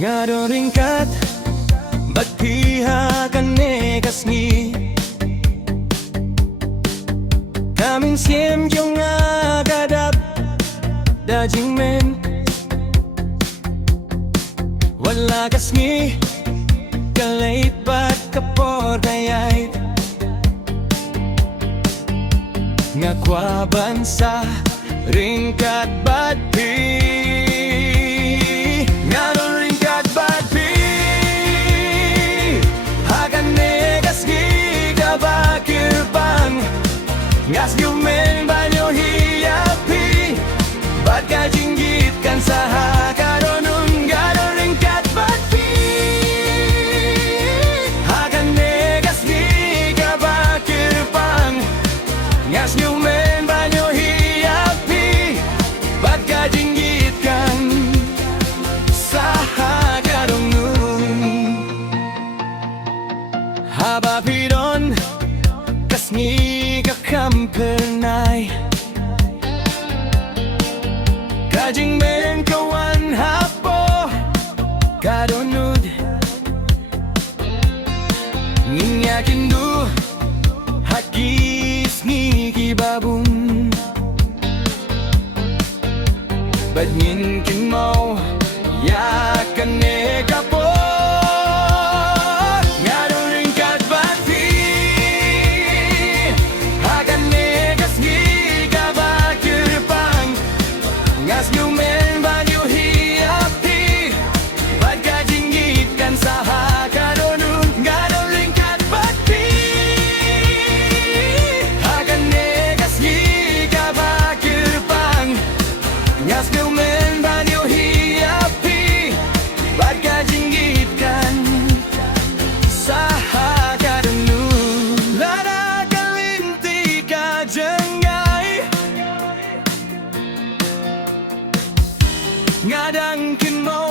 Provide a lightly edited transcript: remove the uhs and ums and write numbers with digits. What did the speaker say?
Ngado ringkat bagpihakan negasngi Kamin siem yung agadap dajing men Wala kasngi kalait bat kapor kayay Nga kwa bansa ringkat bagpi Ngas yumen banyo hiyapi Ba't ka jingiit kan sa karonun Gado ringkat batpi Hagan negas di ka bakirpang Ngas yumen banyo hiyapi Ba't ka jingiit kan sa karonun Haba pidon kasngi kampernay Kajing men kawan hapo Kadonnud Nginyakin du Hakis ngiki babun Badngin kin mau Yakan nekapo Ngadang kin mo